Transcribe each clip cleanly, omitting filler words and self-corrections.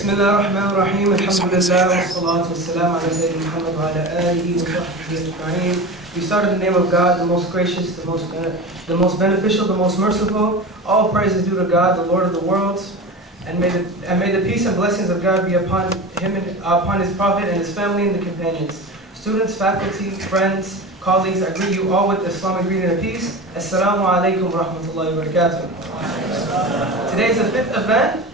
بسم الله الرحمن الرحيم الحمد لله والصلاة والسلام على سيدنا محمد وعلى آله وصحبه أجمعين. We start in the name of God, the most gracious, the most beneficial, the most merciful. All praise is due to God, the Lord of the worlds. And may the peace and blessings of God be upon him and upon his prophet and his family and the companions. Students, faculty, friends, colleagues, I greet you all with the Islamic greeting of peace. Assalamu alaikum wa rahmatullahi wa barakatuh. Today is the fifth event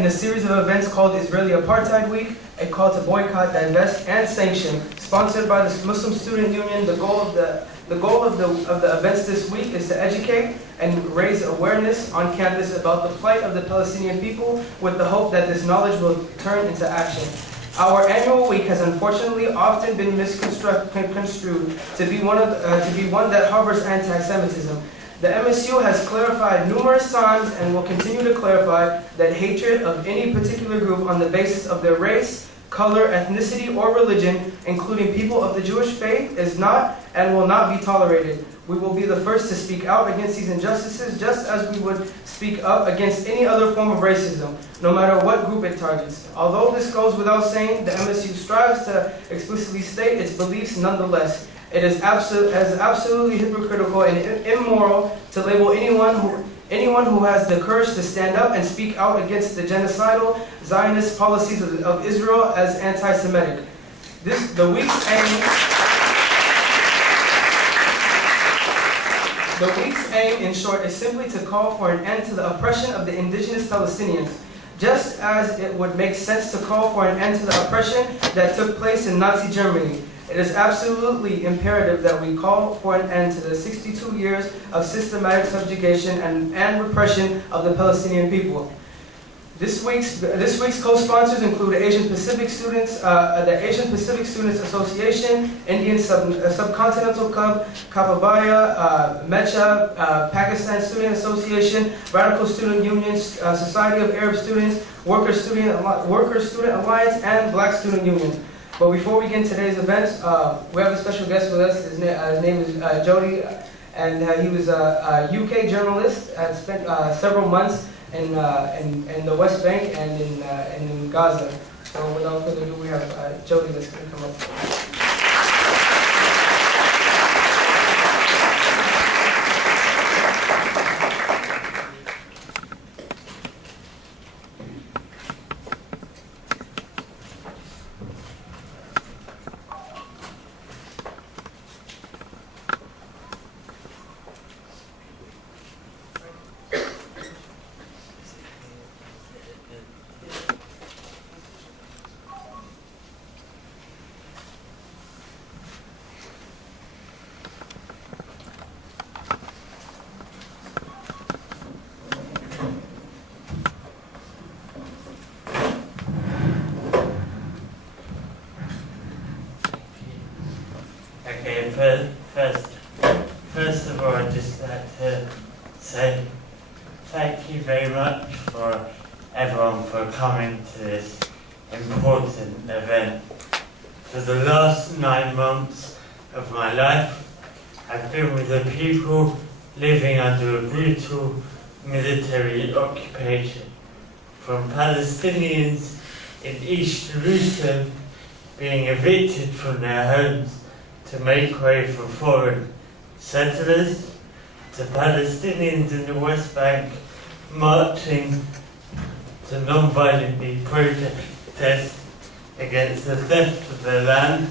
in a series of events called Israeli Apartheid Week, a call to boycott, divest, and sanction, sponsored by the Muslim Student Union. The goal of the events this week is to educate and raise awareness on campus about the plight of the Palestinian people, with the hope that this knowledge will turn into action. Our annual week has unfortunately often been misconstrued to be one that harbors anti-Semitism. The MSU has clarified numerous times and will continue to clarify that hatred of any particular group on the basis of their race, color, ethnicity, or religion, including people of the Jewish faith, is not and will not be tolerated. We will be the first to speak out against these injustices, just as we would speak up against any other form of racism, no matter what group it targets. Although this goes without saying, the MSU strives to explicitly state its beliefs nonetheless. It is absolutely hypocritical and immoral to label anyone who has the courage to stand up and speak out against the genocidal Zionist policies of Israel as anti-Semitic. The week's aim, in short, is simply to call for an end to the oppression of the indigenous Palestinians, just as it would make sense to call for an end to the oppression that took place in Nazi Germany. It is absolutely imperative that we call for an end to the 62 years of systematic subjugation and repression of the Palestinian people. This week's co-sponsors include the Asian Pacific Students Association, Indian Subcontinental Club, Kapabaya, Mecha, Pakistan Student Association, Radical Student Union, Society of Arab Students, Worker Student Alliance, and Black Student Union. But before we begin today's events, we have a special guest with us. His name is Jodey, and he was a UK journalist, had spent several months in the West Bank and in Gaza. So without further ado, we have Jodey that's going to come up. First of all, I'd just like to say thank you very much for everyone for coming to this important event. For the last 9 months of my life, I've been with the people living under a brutal military occupation, from Palestinians in East Jerusalem being evicted from their homes to make way for foreign settlers, to Palestinians in the West Bank marching to non-violently protest against the theft of their land,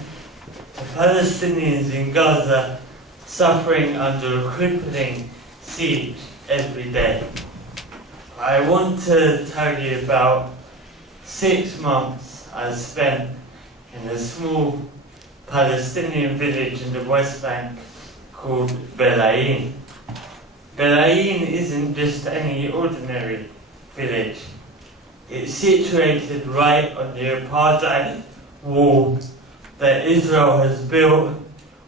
to Palestinians in Gaza suffering under a crippling siege every day. I want to tell you about 6 months I spent in a small Palestinian village in the West Bank called Betleim. Betleim isn't just any ordinary village. It's situated right on the apartheid wall that Israel has built,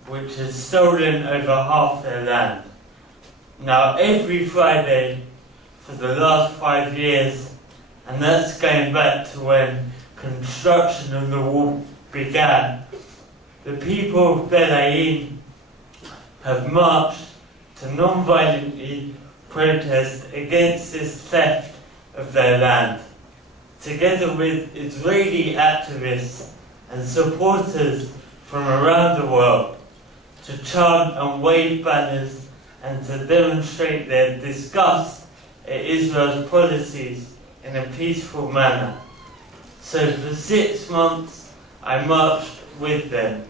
which has stolen over half their land. Now, every Friday for the last 5 years, and that's going back to when construction of the wall began, the people of Betleim have marched to non-violently protest against this theft of their land. together with Israeli activists and supporters from around the world, to chant and wave banners and to demonstrate their disgust at Israel's policies in a peaceful manner. So for 6 months I marched with them,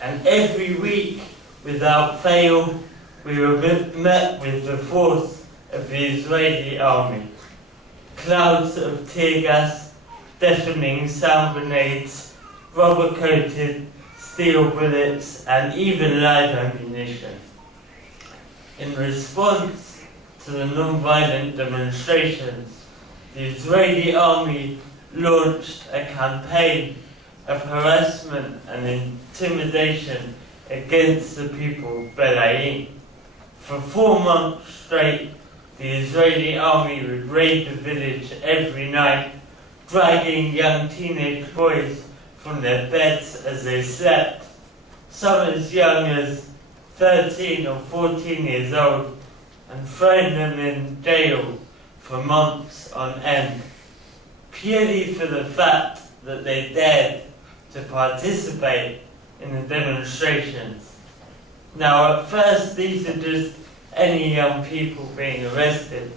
and every week without fail we were met with the force of the Israeli army. Clouds of tear gas, deafening sound grenades, rubber-coated steel bullets, and even live ammunition. In response to the non-violent demonstrations, the Israeli army launched a campaign of harassment and intimidation against the people of Betleim. For 4 months straight, the Israeli army would raid the village every night, dragging young teenage boys from their beds as they slept, some as young as 13 or 14 years old, and throwing them in jail for months on end, purely for the fact that they dared to participate in the demonstrations. Now, at first, these are just any young people being arrested,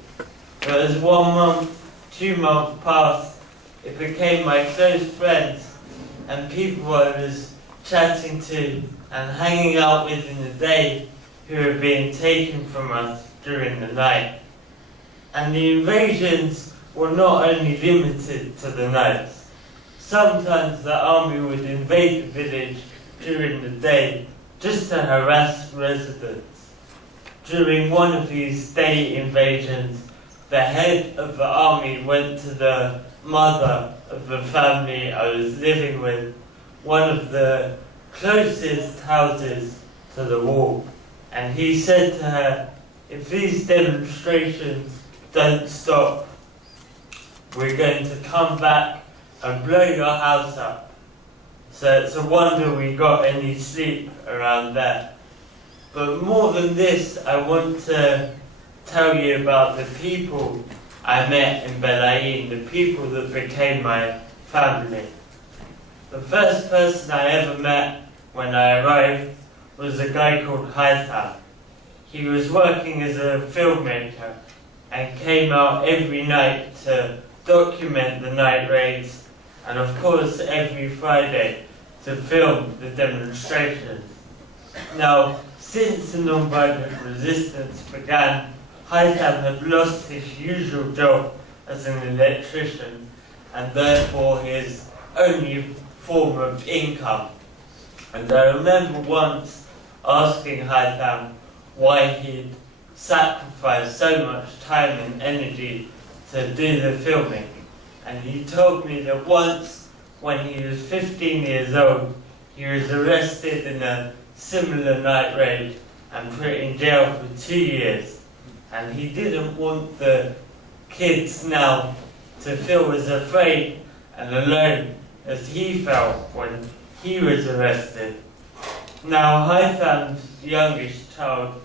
but as 1 month, 2 months passed, it became my close friends and people I was chatting to and hanging out with in the day who were being taken from us during the night. And the invasions were not only limited to the nights. Sometimes the army would invade the village during the day just to harass residents. During one of these day invasions, the head of the army went to the mother of the family I was living with, one of the closest houses to the wall, and he said to her, "If these demonstrations don't stop, we're going to come back and blow your house up." So it's a wonder we got any sleep around there. But more than this, I want to tell you about the people I met in Betleim, the people that became my family. The first person I ever met when I arrived was a guy called Haitham. He was working as a filmmaker and came out every night to document the night raids, and of course every Friday to film the demonstrations. Now, since the non-violent resistance began, Haitham had lost his usual job as an electrician and therefore his only form of income. And I remember once asking Haitham why he'd sacrificed so much time and energy to do the filming. And he told me that once, when he was 15 years old, he was arrested in a similar night raid and put in jail for 2 years. And he didn't want the kids now to feel as afraid and alone as he felt when he was arrested. Now, Haitham's youngest child,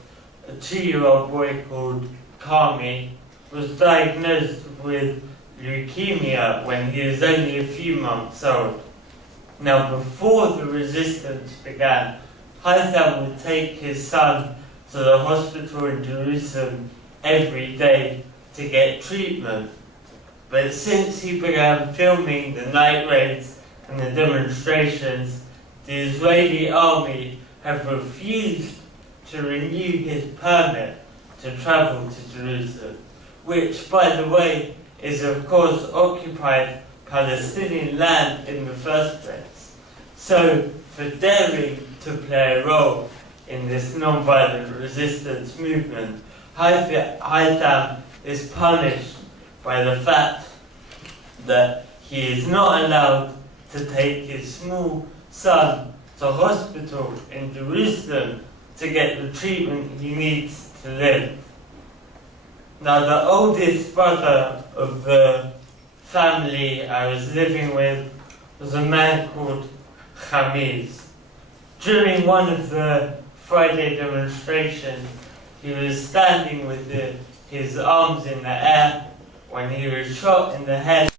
a 2-year-old boy called Kami, was diagnosed with leukemia when he was only a few months old. Now, before the resistance began, Haitham would take his son to the hospital in Jerusalem every day to get treatment. But since he began filming the night raids and the demonstrations, the Israeli army have refused to renew his permit to travel to Jerusalem, which, by the way, is of course occupied Palestinian land in the first place. So, for daring to play a role in this non-violent resistance movement, Haitham is punished by the fact that he is not allowed to take his small son to hospital in Jerusalem to get the treatment he needs to live. Now, the oldest brother of the family I was living with was a man called Khamiz. During one of the Friday demonstrations, he was standing with his arms in the air when he was shot in the head